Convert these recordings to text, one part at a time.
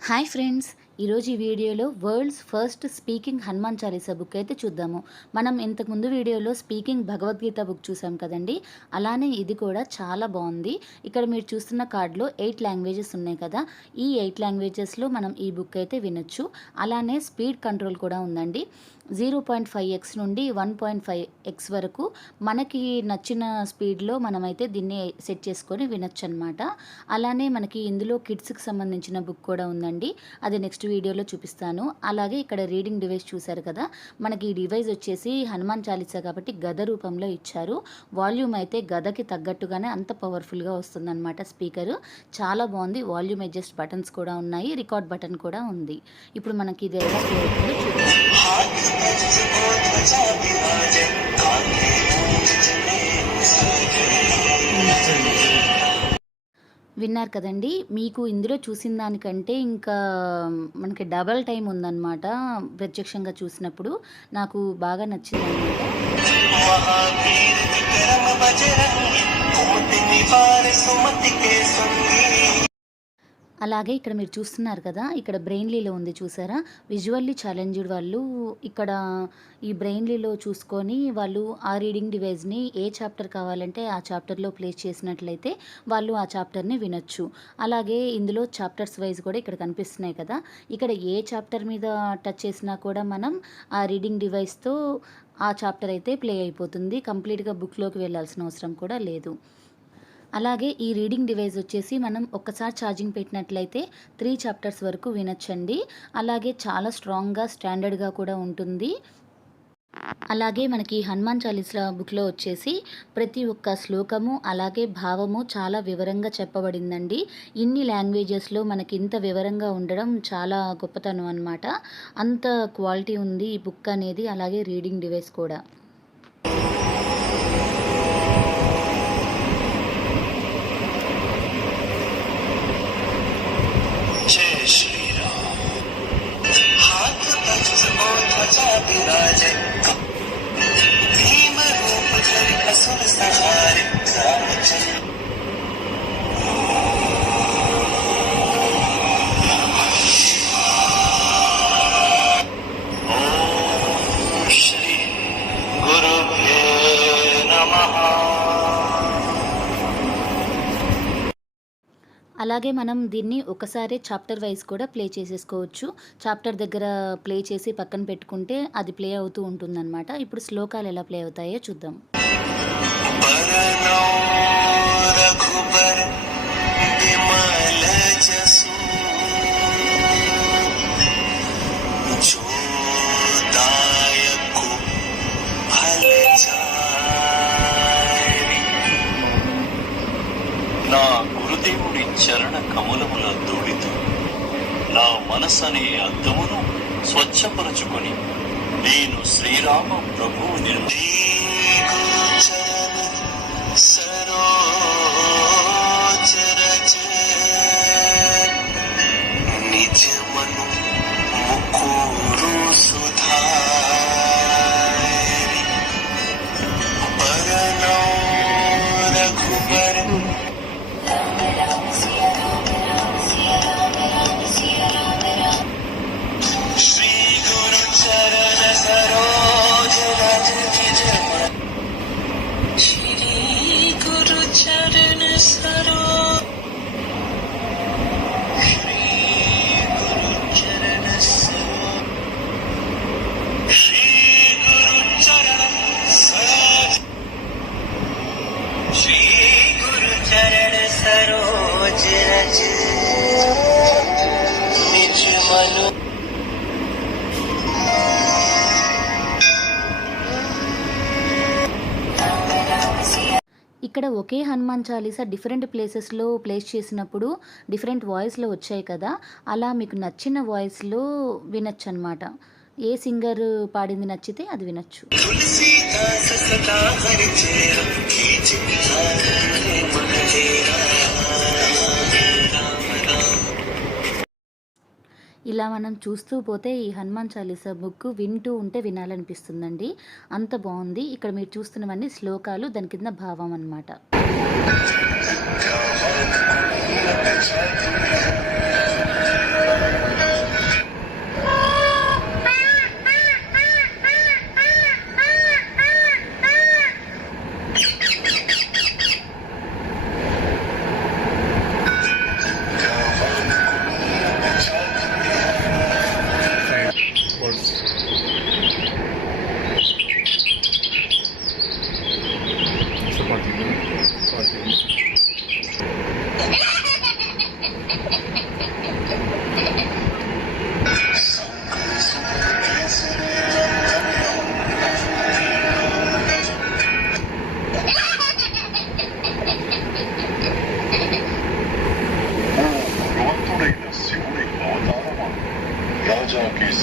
Hi friends ఈరోజు ఈ వీడియోలో world's first speaking Hanuman Chalisa book అయితే చూద్దాము. మనం ఇంతకుముందు వీడియోలో స్పీకింగ్ భగవద్గీత బుక్ చూసాం కదండి. అలానే ఇది కూడా చాలా బాగుంది. ఇక్కడ మీరు చూస్తున్న కార్డులో ఎయిట్ లాంగ్వేజెస్ ఉన్నాయి కదా. ఈ ఎయిట్ లాంగ్వేజెస్లో మనం ఈ బుక్ అయితే వినొచ్చు. అలానే స్పీడ్ కంట్రోల్ కూడా ఉందండి. జీరో పాయింట్ ఫైవ్ ఎక్స్ నుండి వన్ పాయింట్ ఫైవ్ ఎక్స్ వరకు మనకి నచ్చిన స్పీడ్లో మనమైతే దీన్ని సెట్ చేసుకొని వినొచ్చు అనమాట అలానే మనకి ఇందులో కిడ్స్కి సంబంధించిన బుక్ కూడా ఉందండి. అది నెక్స్ట్ వీడియోలో చూపిస్తాను. అలాగే ఇక్కడ రీడింగ్ డివైస్ చూశారు కదా మనకి ఈ డివైస్ వచ్చేసి హనుమాన్ చాలీసా కాబట్టి గద రూపంలో ఇచ్చారు. వాల్యూమ్ అయితే గదకి తగ్గట్టుగానే అంత పవర్ఫుల్గా వస్తుందన్నమాట స్పీకర్. చాలా బాగుంది. వాల్యూమ్ అడ్జస్ట్ బటన్స్ కూడా ఉన్నాయి రికార్డ్ బటన్ కూడా ఉంది. ఇప్పుడు మనకి ఇది ఎలా చూద్దాం. విన్నారు కదండి. మీకు ఇందులో చూసిన దానికంటే ఇంకా మనకి డబల్ టైం ఉందన్నమాట ప్రత్యక్షంగా చూసినప్పుడు. నాకు బాగా నచ్చింది అనమాట అలాగే ఇక్కడ మీరు చూస్తున్నారు కదా ఇక్కడ బ్రెయిన్లీలో ఉంది చూసారా? విజువల్లీ ఛాలెంజ్డ్ వాళ్ళు ఇక్కడ ఈ బ్రెయిన్లీలో చూసుకొని వాళ్ళు ఆ రీడింగ్ డివైస్ని ఏ చాప్టర్ కావాలంటే ఆ చాప్టర్లో ప్లేస్ చేసినట్లయితే వాళ్ళు ఆ చాప్టర్ని వినొచ్చు. అలాగే ఇందులో చాప్టర్స్ వైజ్ కూడా ఇక్కడ కనిపిస్తున్నాయి కదా. ఇక్కడ ఏ చాప్టర్ మీద టచ్ చేసినా కూడా మనం ఆ రీడింగ్ డివైస్తో ఆ చాప్టర్ అయితే ప్లే అయిపోతుంది. కంప్లీట్గా బుక్లోకి వెళ్ళాల్సిన అవసరం కూడా లేదు. అలాగే ఈ రీడింగ్ డివైస్ వచ్చేసి మనం ఒక్కసారి ఛార్జింగ్ పెట్టినట్లయితే త్రీ చాప్టర్స్ వరకు వినొచ్చండి. అలాగే చాలా స్ట్రాంగ్గా స్టాండర్డ్గా కూడా ఉంటుంది. అలాగే మనకి హనుమాన్ చాలీసా బుక్లో వచ్చేసి ప్రతి ఒక్క శ్లోకము అలాగే భావము చాలా వివరంగా చెప్పబడిందండి. ఇన్ని లాంగ్వేజెస్లో మనకి ఇంత వివరంగా ఉండడం చాలా గొప్పతనం అనమాట అంత క్వాలిటీ ఉంది ఈ బుక్ అనేది అలాగే రీడింగ్ డివైస్ కూడా. అలాగే మనం దీన్ని ఒకసారి చాప్టర్ వైజ్ కూడా ప్లే చేసేసుకోవచ్చు. చాప్టర్ దగ్గర ప్లే చేసి పక్కన పెట్టుకుంటే అది ప్లే అవుతూ ఉంటుందన్నమాట. ఇప్పుడు శ్లోకాలు ఎలా ప్లే అవుతాయో చూద్దాం. మనసనే అద్దమును స్వచ్ఛపరచుకొని నేను శ్రీరామ ప్రభు నిజమను ముక్కోరు ఇక్కడ ఒకే హనుమాన్ చాలీసా డిఫరెంట్ ప్లేసెస్లో ప్లేస్ చేసినప్పుడు డిఫరెంట్ వాయిస్లో వచ్చాయి కదా. అలా మీకు నచ్చిన వాయిస్లో వినొచ్చు అనమాట ఏ సింగర్ పాడింది నచ్చితే అది వినొచ్చు. ఇలా మనం చూస్తూ పోతే ఈ హనుమాన్ చాలీసా బుక్ వింటూ ఉంటే వినాలనిపిస్తుందండి. అంత బాగుంది. ఇక్కడ మీరు చూస్తున్నవన్నీ శ్లోకాలు దాని కింద భావం అన్నమాట.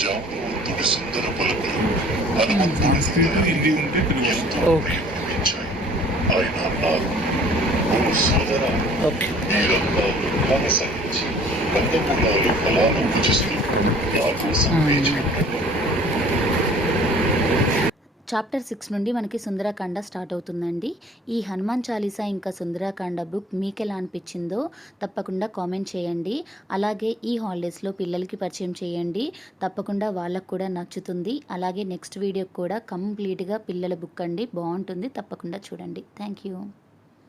జాంబవంతుడి సుందర పలుకులు హనుమంతుడి ఎంతో ప్రేమించాయి. ఆయన అన్నారు ఓ సోదర మీరంతా దుఃఖాన్ని సహించి కందమూలాలు ఫలాలు భుజిస్తూ నా కోసం వేచి. చాప్టర్ సిక్స్ నుండి మనకి సుందరకాండ స్టార్ట్ అవుతుందండి. ఈ హనుమాన్ చాలీసా ఇంకా సుందరకాండ బుక్ మీకు ఎలా అనిపించిందో తప్పకుండా కామెంట్ చేయండి. అలాగే ఈ హాలిడేస్లో పిల్లలకి పరిచయం చేయండి. తప్పకుండా వాళ్ళకు కూడా నచ్చుతుంది. అలాగే నెక్స్ట్ వీడియో కూడా కంప్లీట్గా పిల్లల బుక్ అండి. బాగుంటుంది. తప్పకుండా చూడండి. Thank you.